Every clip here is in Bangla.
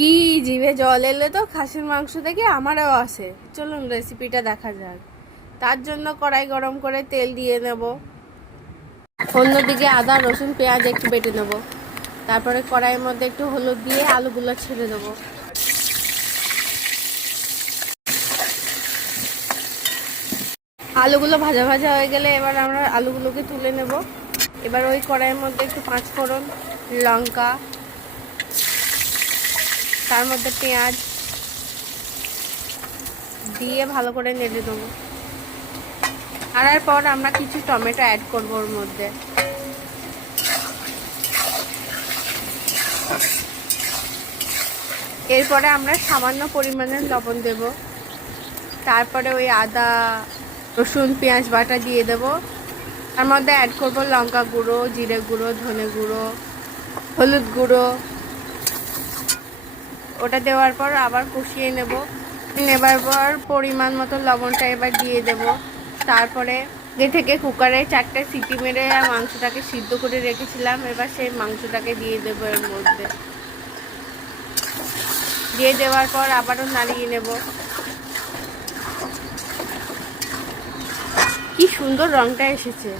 কি জিভে জল এলো তো খাসির মাংস থেকে আমারও আসে। চলুন রেসিপিটা দেখা যাক। তার জন্য কড়াই গরম করে তেল দিয়ে নেব। অন্যদিকে আদা রসুন পেঁয়াজ একটু বেটে নেব। তারপরে কড়াইয়ের মধ্যে একটু হলুদ দিয়ে আলুগুলো ছেড়ে দেবো। আলুগুলো ভাজা ভাজা হয়ে গেলে এবার আমরা আলুগুলোকে তুলে নেব। এবার ওই কড়াইয়ের মধ্যে একটু পাঁচফোড়ন, লঙ্কা, তার মধ্যে পেঁয়াজ দিয়ে ভালো করে নেড়ে দেবো। নাড়ার পর আমরা কিছু টমেটো অ্যাড করবো ওর মধ্যে। এরপরে আমরা সামান্য পরিমাণে লবণ দেব। তারপরে ওই আদা রসুন পেঁয়াজ বাটা দিয়ে দেব। তার মধ্যে অ্যাড করবো লঙ্কা গুঁড়ো, জিরে গুঁড়ো, ধনে গুঁড়ো, হলুদ গুঁড়ো। ওটা দেওয়ার পর আবার কষিয়ে নেবার পর পরিমাণ মতো লবণটা এবার দিয়ে দেব। তারপরে থেকে কুকারে 4টে সিটি মেরে মাংসটাকে সিদ্ধ করে রেখেছিলাম, এবার সেই মাংসটাকে দিয়ে দেবো এর মধ্যে। দিয়ে দেওয়ার পর আবারও নাড়িয়ে নেব। কি সুন্দর রংটা এসেছে।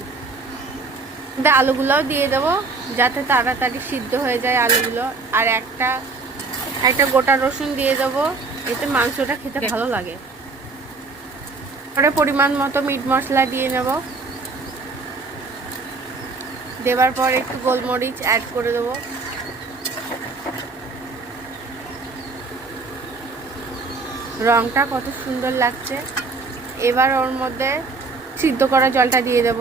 আলুগুলোও দিয়ে দেবো যাতে তাড়াতাড়ি সিদ্ধ হয়ে যায় আলুগুলো। আর একটা গোটা রসুন দিয়ে দেবো, এতে মাংসটা খেতে ভালো লাগে। পরে পরিমাণ মতো মিট মশলা দিয়ে নেব। দেওয়ার পর একটু গোলমরিচ অ্যাড করে দেবো। রংটা কত সুন্দর লাগছে। এবার ওর মধ্যে সিদ্ধ করা জলটা দিয়ে দেব।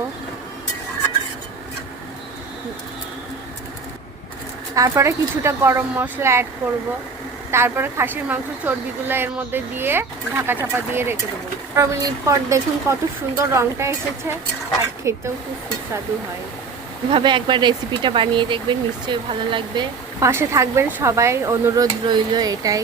তারপরে কিছুটা গরম মশলা অ্যাড করব। তারপরে খাসির মাংস চর্বিগুলো এর মধ্যে দিয়ে ঢাকা চাপা দিয়ে রেখে দেবো। 15 মিনিট পর দেখুন কত সুন্দর রংটা এসেছে, আর খেতেও খুব সুস্বাদু হয়। এভাবে একবার রেসিপিটা বানিয়ে দেখবেন, নিশ্চয়ই ভালো লাগবে। পাশে থাকবেন সবাই, অনুরোধ রইল এটাই।